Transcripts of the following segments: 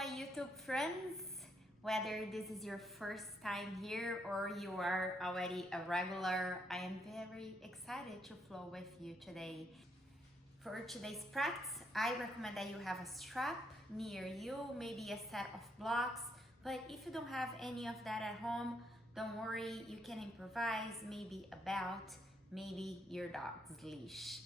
my YouTube friends. Whether this is your first time here or you are already a regular, I am very excited to flow with you today. For today's practice, I recommend that you have a strap near you, maybe a set of blocks, but if you don't have any of that at home, don't worry, you can improvise, maybe a belt, maybe your dog's leash.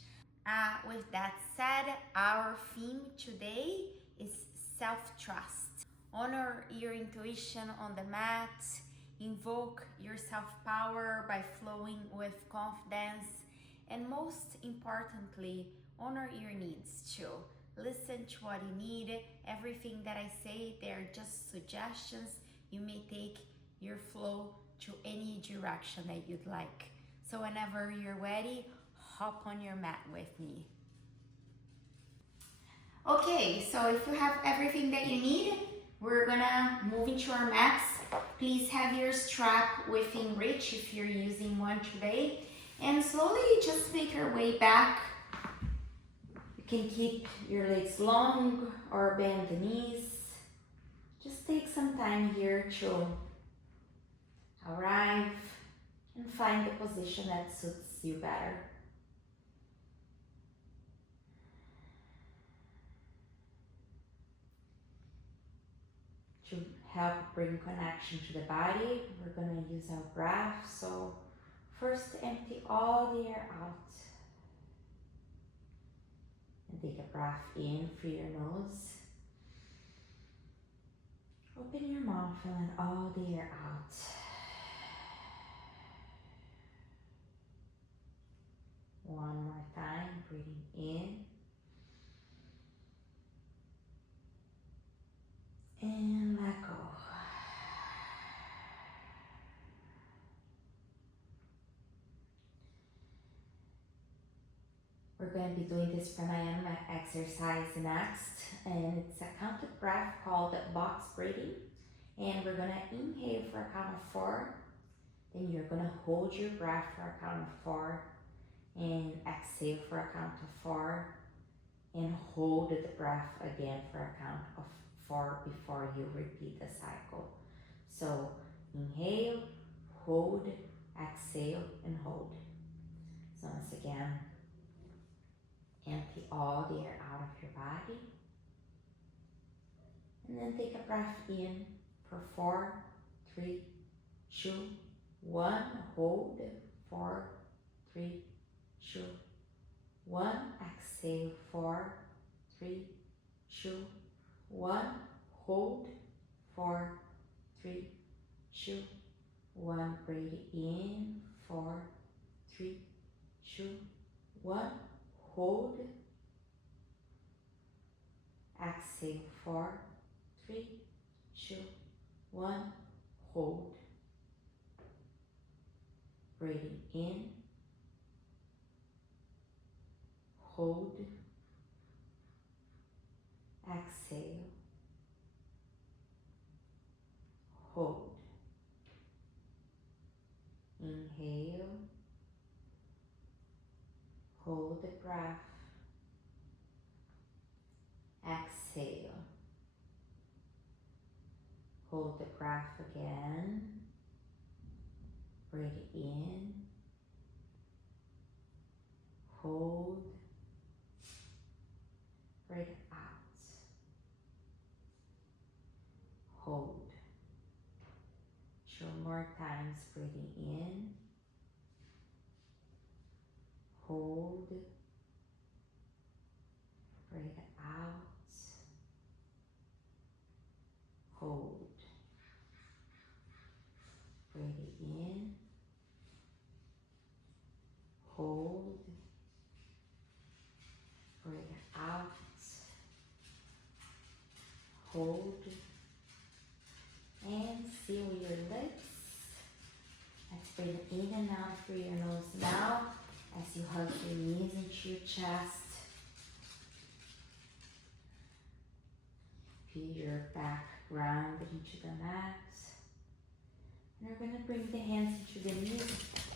With that said, our theme today is self-trust. Honor your intuition on the mat, invoke your self-power by flowing with confidence, and most importantly, honor your needs too. Listen to what you need. Everything that I say, they're just suggestions. You may take your flow to any direction that you'd like. So whenever you're ready, hop on your mat with me. Okay, so if you have everything that you need, we're gonna move into our mats. Please have your strap within reach if you're using one today. And slowly just make your way back. You can keep your legs long or bend the knees. Just take some time here to arrive and find the position that suits you better. To help bring connection to the body, we're going to use our breath. So first empty all the air out. And take a breath in through your nose. Open your mouth and let all the air out. One more time, breathing in. And let go. We're going to be doing this pranayama exercise next, and it's a counted breath called box breathing. And we're going to inhale for a count of 4, then you're going to hold your breath for a count of 4, and exhale for a count of 4, and hold the breath again for a count of 4 before you repeat the cycle. So inhale, hold, exhale, and hold. So once again, empty all the air out of your body. And then take a breath in for 4, 3, 2, 1. Hold, 4, 3, 2, 1. Exhale, 4, 3, 2, 1. Hold, 4, 3, 2, 1. Breathe in, 4, 3, 2, 1. Hold. Exhale, 4, 3, 2, 1. Hold. Breathing in. Hold. Exhale. Hold. Inhale. Hold the breath. Exhale. Hold the breath again. Breathe in. Hold. Breathe out. Hold. 2 more times, breathing in. Hold. Breathe out. Hold. Breathe in. Hold. Breathe out. Hold. And seal your lips. Let's breathe in and out through your nose now as you hug your knees into your chest. Feel your back grounded into the mat. And we're going to bring the hands into the knees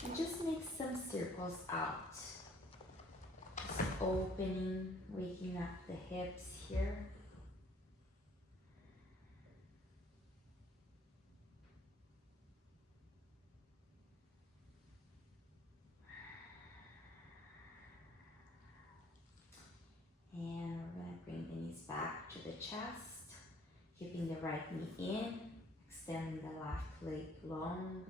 and just make some circles out. Just opening, waking up the hips here. back to the chest, keeping the right knee in, extending the left leg long,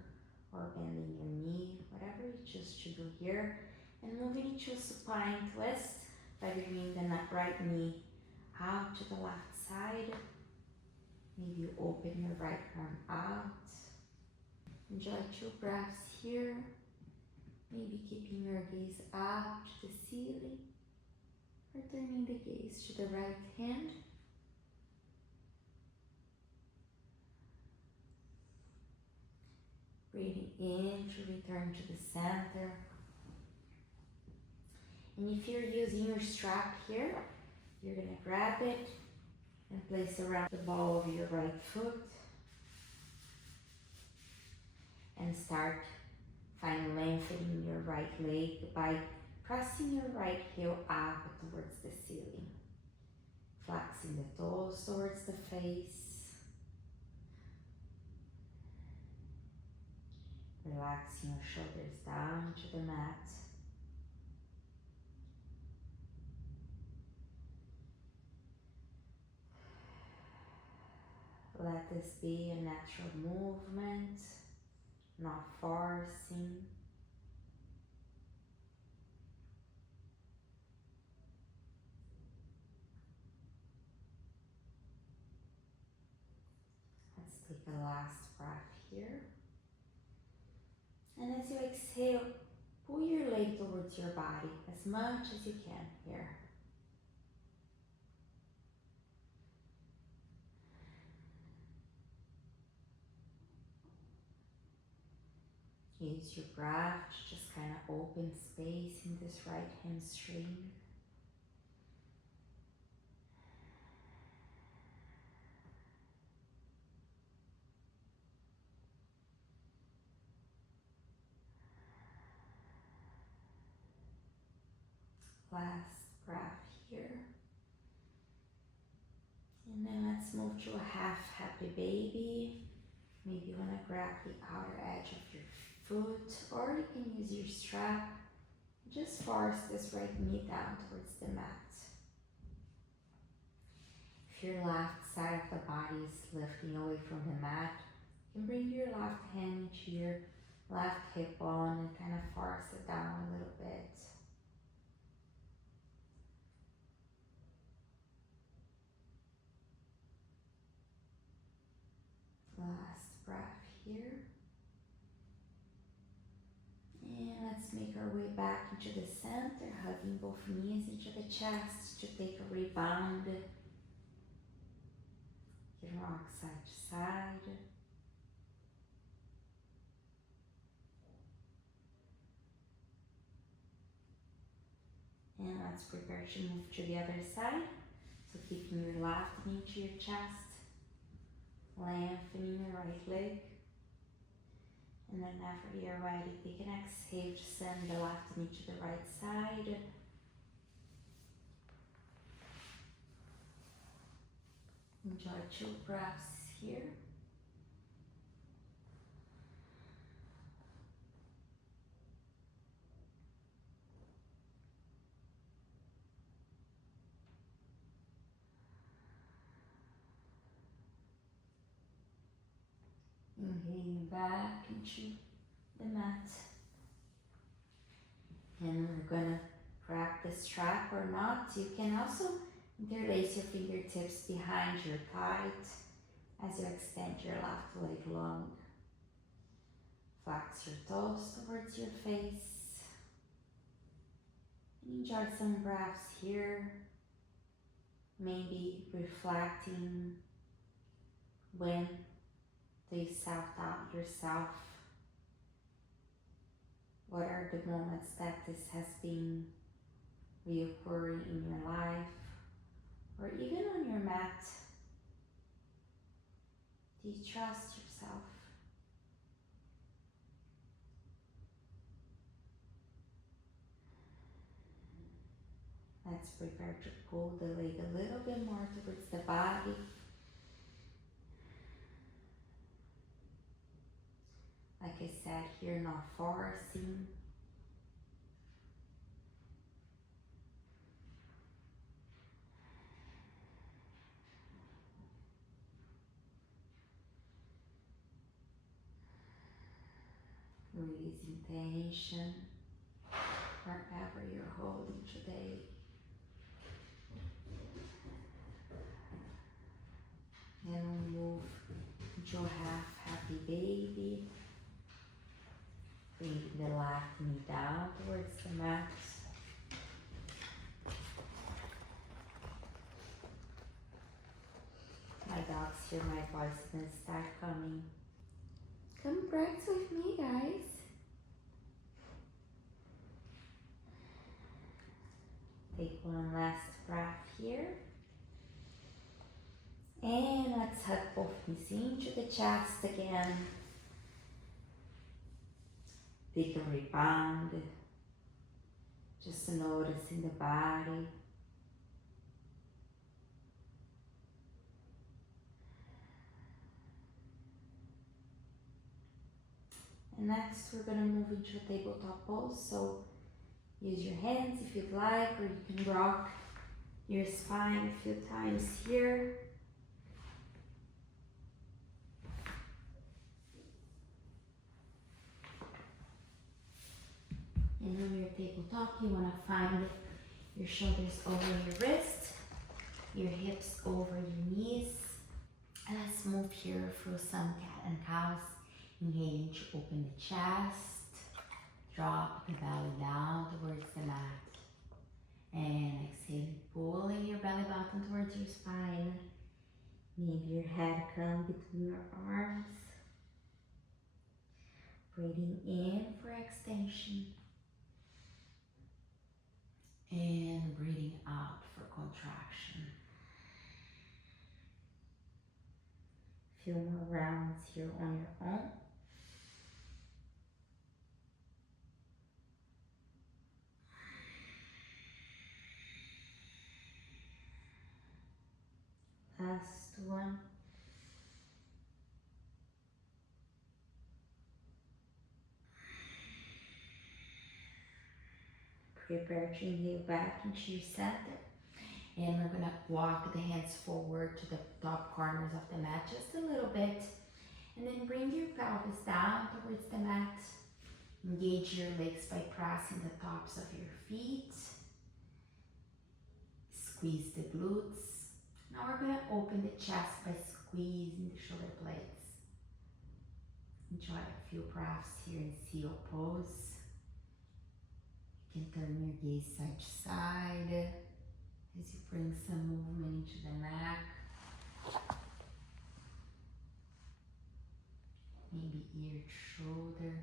or bending your knee, whatever you choose to do here, and moving into a supine twist by bringing the right knee out to the left side. Maybe you open your right arm out. Enjoy 2 breaths here. Maybe keeping your gaze up to the ceiling, or turning the gaze to the right hand. Breathing in to return to the center. And if you're using your strap here, you're going to grab it and place around the ball of your right foot. And start lengthening your right leg by pressing your right heel up towards the ceiling. Flexing the toes towards the face. Relaxing your shoulders down to the mat. Let this be a natural movement, not forcing. Let's take a last breath here. And as you exhale, pull your leg towards your body as much as you can here. Use your breath to just kind of open space in this right hamstring. Last breath here. And then let's move to a half happy baby. Maybe you want to grab the outer edge of your foot, or you can use your strap. Just force this right knee down towards the mat. If your left side of the body is lifting away from the mat, you can bring your left hand into your left hip bone and kind of force it down a little bit. Last breath here. And let's make our way back into the center, hugging both knees into the chest to take a rebound. You can rock side to side. And let's prepare to move to the other side. So keeping your left knee to your chest, lengthening your right leg. And whenever you're ready, take an exhale to send the left knee to the right side. Enjoy 2 breaths here. Inhaling back into the mat. And we're gonna grab the strap or not. You can also interlace your fingertips behind your thigh as you extend your left leg long. Flex your toes towards your face. And enjoy some breaths here. Maybe reflecting when you self-doubt yourself. What are the moments that this has been reoccurring in your life, or even on your mat? Do you trust yourself? Let's prepare to pull the leg a little bit more towards the body. Like I said here, not forcing. Release tension wherever you're holding today. And we'll move into a happy baby. Bring the left knee down towards the mat. My dogs hear my voice and start coming. Come practice with me, guys. Take one last breath here. And let's hug both knees into the chest again. Take a rebound. Just noticing the body. And next we're going to move into a tabletop pose. So use your hands if you'd like, or you can rock your spine a few times here. And on your tabletop, you want to find your shoulders over your wrist, your hips over your knees. And let's move here through some cat and cows. Inhaling to open the chest, drop the belly down towards the mat. And exhale, pulling your belly button towards your spine. Maybe your head come between your arms. Breathing in for extension. And breathing out for contraction. Few more rounds here on your own. Last one. Prepare to inhale back into your center. And we're going to walk the hands forward to the top corners of the mat just a little bit. And then bring your pelvis down towards the mat. Engage your legs by pressing the tops of your feet. Squeeze the glutes. Now we're going to open the chest by squeezing the shoulder blades. Enjoy a few breaths here in seal pose. You can turn your gaze side to side as you bring some movement into the neck. Maybe ear to shoulder.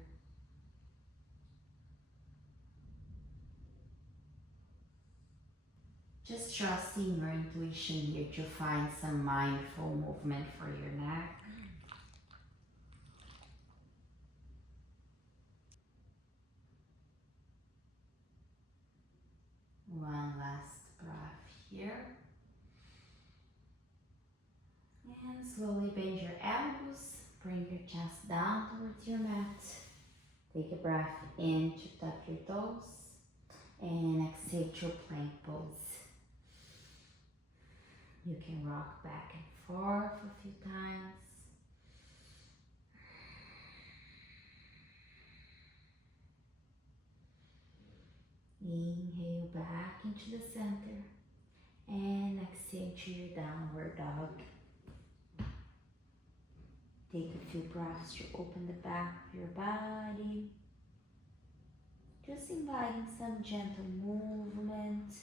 Just trusting your intuition here to find some mindful movement for your neck. One last breath here. And slowly bend your elbows. Bring your chest down towards your mat. Take a breath in to tuck your toes. And exhale to plank pose. You can rock back and forth a few times. Inhale back into the center. And exhale to your downward dog. Take a few breaths to open the back of your body. Just inviting some gentle movement.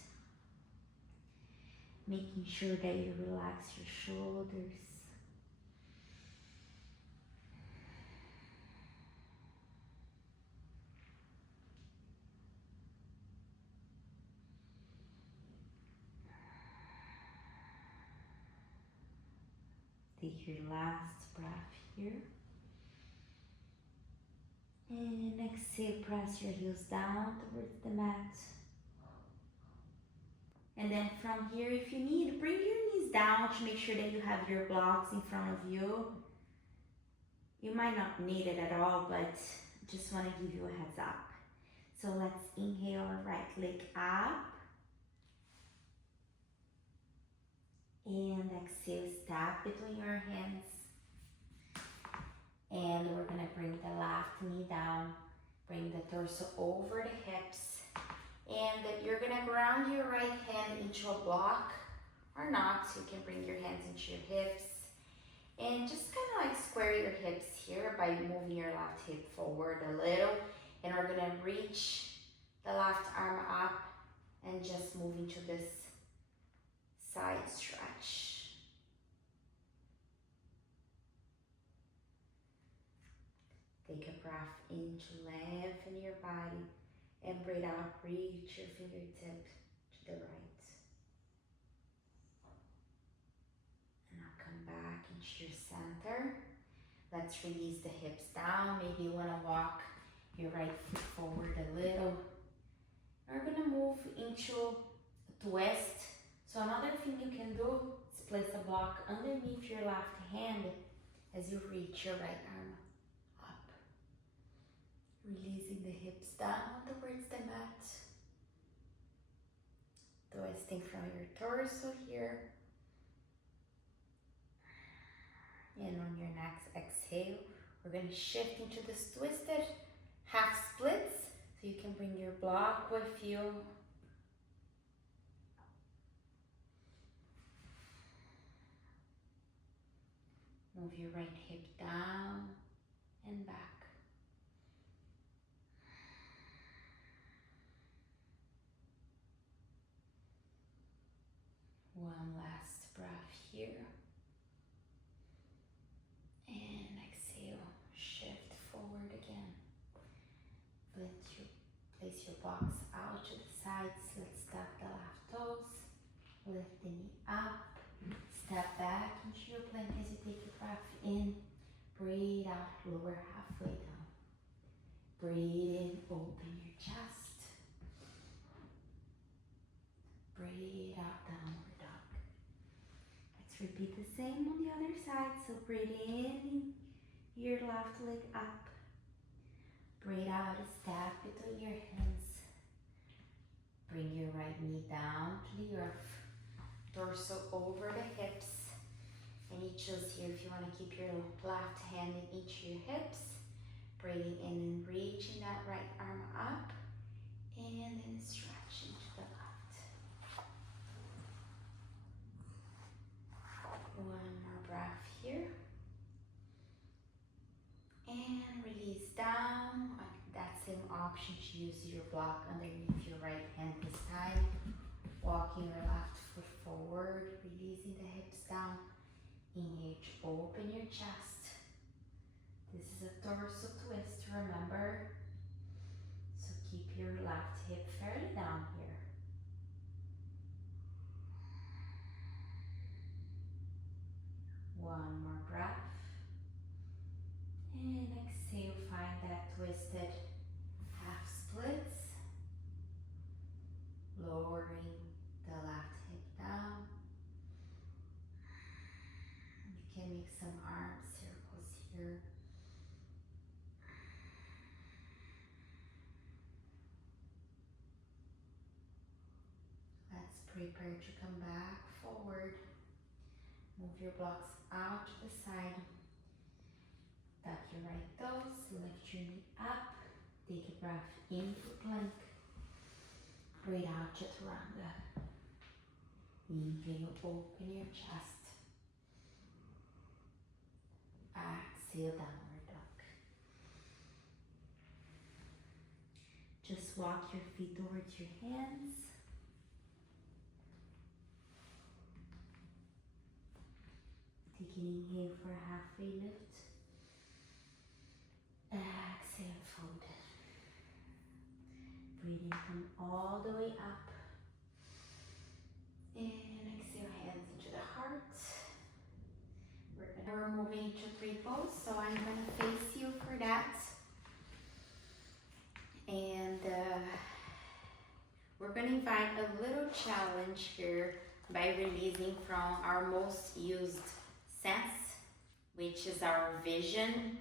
Making sure that you relax your shoulders. Take your last breath here. And exhale, press your heels down towards the mat. And then from here, if you need, bring your knees down to make sure that you have your blocks in front of you. You might not need it at all, but just want to give you a heads up. So let's inhale our right leg up. And exhale, step between your hands. And we're gonna bring the left knee down, bring the torso over the hips, and you're gonna ground your right hand into a block or not. So you can bring your hands into your hips and just kind of like square your hips here by moving your left hip forward a little. And we're gonna reach the left arm up and just move into this side stretch. Take a breath in to lengthen your body and breathe out, reach your fingertip to the right. And now come back into your center. Let's release the hips down. Maybe you want to walk your right foot forward a little. We're going to move into a twist. So another thing you can do is place a block underneath your left hand as you reach your right arm up. Releasing the hips down towards the mat. Twisting from your torso here. And on your next exhale, we're going to shift into this twisted half splits. So you can bring your block with you. Move your right hip down and back. One last breath here. And exhale, shift forward again. Place your blocks out to the sides. Let's step the left toes. Lift the knee up. Step back into your plank as you take a breath in. Breathe out, lower halfway down. Breathe in, open your chest. Breathe out, downward dog. Let's repeat the same on the other side. So breathe in, your left leg up. Breathe out, step between your hands. Bring your right knee down to the earth. Torso over the hips. And you choose here if you want to keep your left hand in each of your hips. Breathing in and reaching that right arm up. And then stretching to the left. One more breath here. And release down. That same option to use your block underneath your right hand this time. Walking your left foot forward, releasing the hips down. Engage, open your chest. This is a torso twist, remember? So keep your left hip fairly down here. One more breath. And exhale, find that twisted half splits. Lowering the left hip down. You can make some arm circles here. Let's prepare to come back forward. Move your blocks out to the side. Tuck your right toes, lift your knee up. Take a breath in for plank. Breathe out, chaturanga. Inhale, open your chest. Exhale, downward dog. Just walk your feet towards your hands. Take an inhale for a halfway lift. Exhale, fold. Breathing from all the way up. And exhale, hands into the heart. We're moving to three pose, so I'm gonna face you for that. And we're gonna invite a little challenge here by releasing from our most used sense, which is our vision,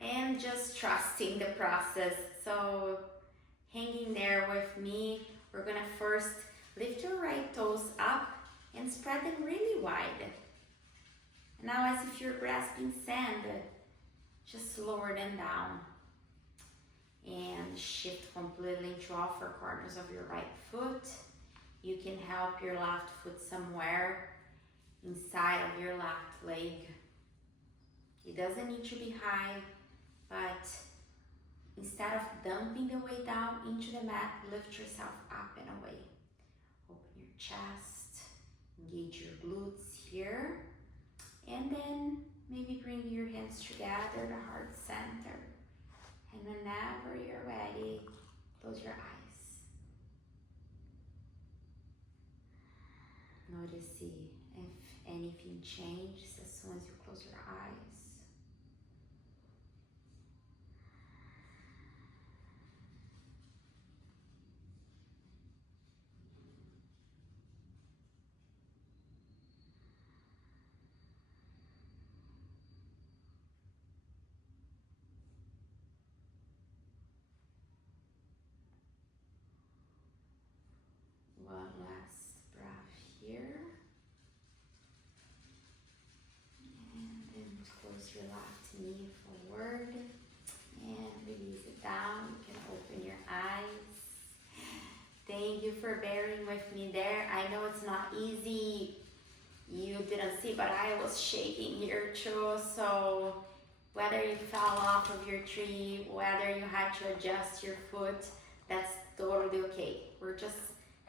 and just trusting the process. So hanging there with me, we're gonna first lift your right toes up and spread them really wide. Now as if you're grasping sand, just lower them down. And shift completely into all four corners of your right foot. You can help your left foot somewhere inside of your left leg. It doesn't need to be high, but instead of dumping the weight down into the mat, lift yourself up and away. Open your chest, engage your glutes here, and then maybe bring your hands together to heart center. And whenever you're ready, close your eyes. Notice if anything changes as soon as you close your eyes. One last breath here. And then close your left knee forward and release it down. You can open your eyes. Thank you for bearing with me there. I know it's not easy. You didn't see, but I was shaking here too. So whether you fell off of your tree, whether you had to adjust your foot, that's totally okay. We're just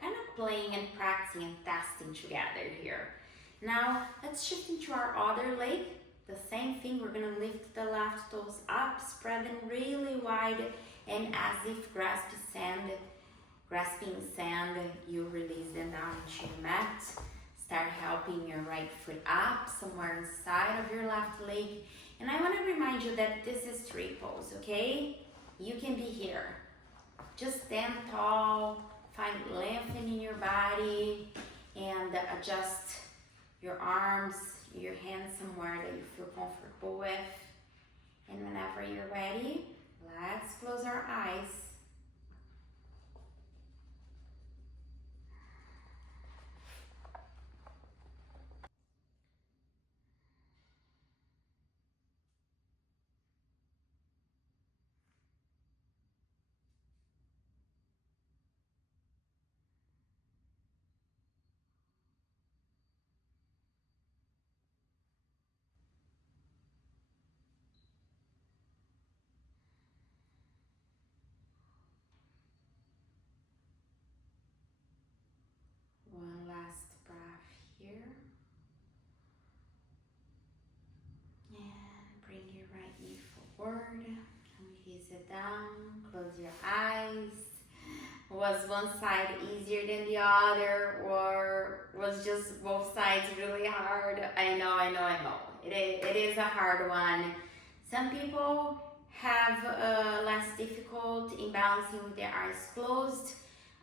kind of playing and practicing and testing together here. Now let's shift into our other leg. The same thing, we're gonna lift the left toes up, spread them really wide, and as if grasping sand, you release them down into your mat. Start helping your right foot up, somewhere inside of your left leg. And I wanna remind you that this is tree pose, okay? You can be here. Just stand tall, find length in your body, and adjust your arms, your hands somewhere that you feel comfortable with. And whenever you're ready, let's close our eyes. One last breath here. And bring your right knee forward. Release it down. Close your eyes. Was one side easier than the other, or was just both sides really hard? I know. It is a hard one. Some people have less difficult in balancing with their eyes closed.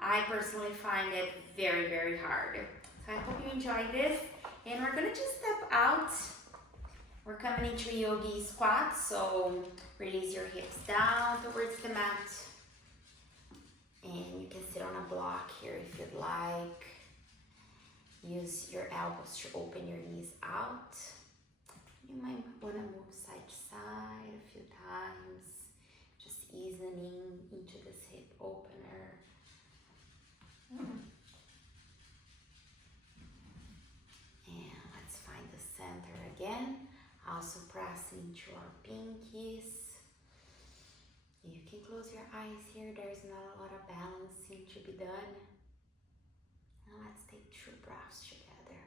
I personally find it very, very hard. So I hope you enjoyed this. And we're gonna just step out. We're coming into yogi squat, so release your hips down towards the mat. And you can sit on a block here if you'd like. Use your elbows to open your knees out. You might want to move side to side a few times, just easing into this hip opener. And let's find the center again. Also press into our pinkies. You can close your eyes here. There's not a lot of balancing to be done. Now let's take 2 breaths together.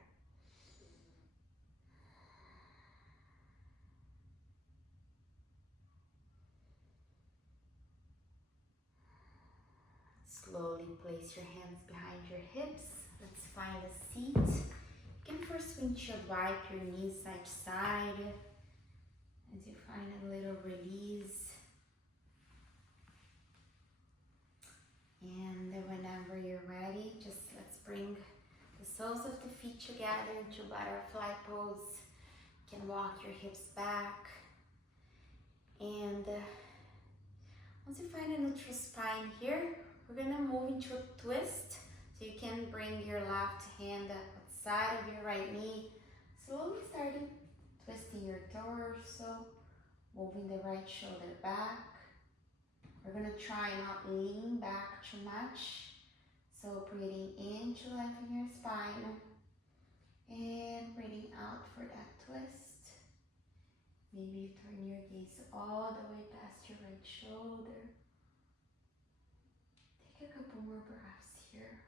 Slowly place your hands behind your hips. Let's find a seat. You can first windshield wipe your knees side to side as you find a little release. And whenever you're ready, just let's bring the soles of the feet together into butterfly pose. You can walk your hips back. And once you find a neutral spine here, we're gonna move into a twist. So you can bring your left hand outside of your right knee. Slowly starting twisting your torso moving the right shoulder back. We're gonna try not lean back too much. So breathing in to lengthen your spine and breathing out for that twist. Maybe turn your gaze all the way past your right shoulder. Take a couple more breaths here.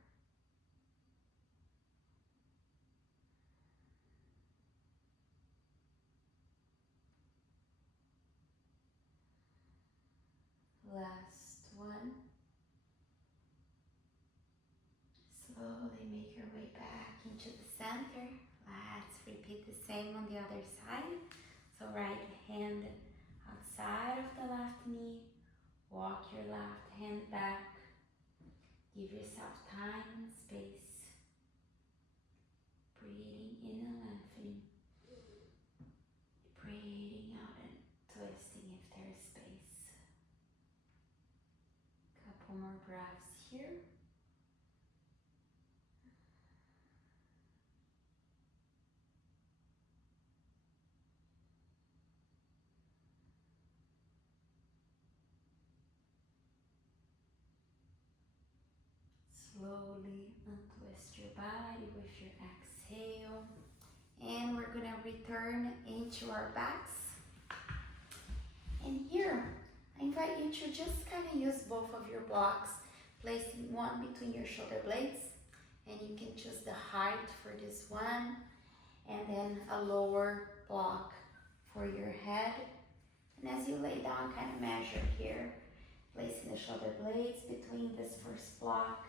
Last one. Slowly make your way back into the center. Let's repeat the same on the other side. So right hand outside of the left knee. Walk your left hand back. Give yourself time and space. Breathing in and lengthening. Breathing out and twisting if there is space. Couple more breaths here. Slowly untwist your body with your exhale. And we're gonna return into our backs. And here, I invite you to just kind of use both of your blocks, placing one between your shoulder blades. And you can choose the height for this one. And then a lower block for your head. And as you lay down, kind of measure here, placing the shoulder blades between this first block.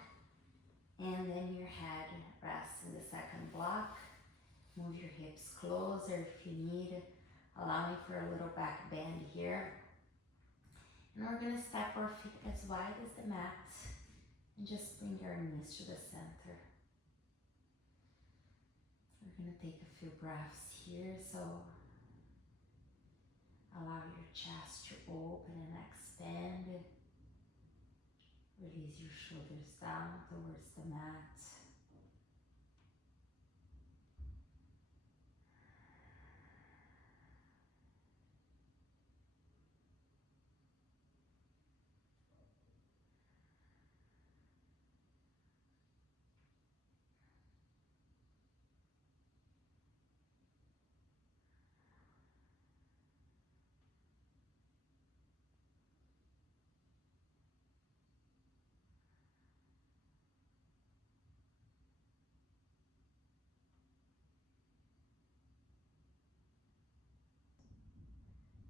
And then your head rests in the second block. Move your hips closer if you need, allowing for a little back bend here. And we're gonna step our feet as wide as the mat and just bring your knees to the center. We're gonna take a few breaths here, so allow your chest to open and expand. Release your shoulders down towards the mat.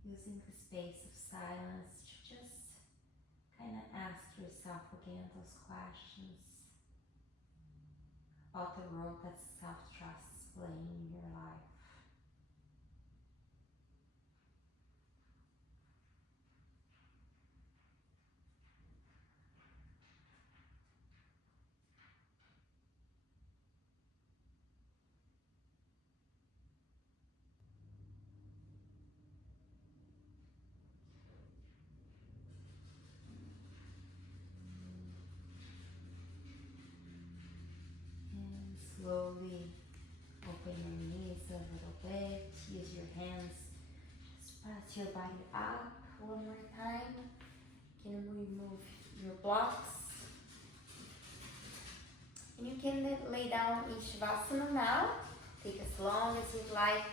Using the space of silence to just kind of ask yourself again those questions about the role that self-trust is playing in your life. And slowly open your knees a little bit. Use your hands. Just press your body up one more time. You can remove your blocks. And you can lay down in Shavasana now. Take as long as you'd like.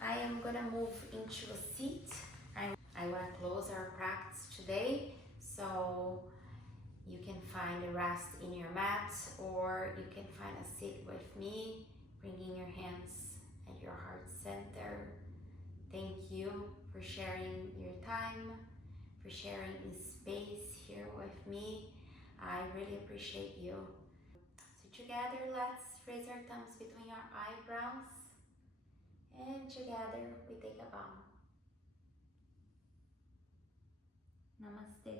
I am gonna move into a seat. I want to close our practice today, so you can find a rest in your mat, or you can find a seat with me, bringing your hands at your heart center. Thank you for sharing your time, for sharing this space here with me. I really appreciate you. So together, let's raise our thumbs between our eyebrows, and together we take a bow. Namaste.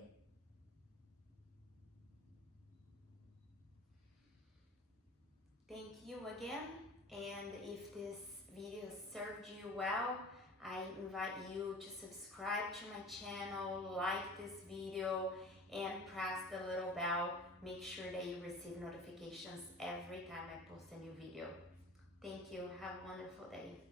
Thank you again, and if this video served you well, I invite you to subscribe to my channel, like this video, and press the little bell. Make sure that you receive notifications every time I post a new video. Thank you. Have a wonderful day.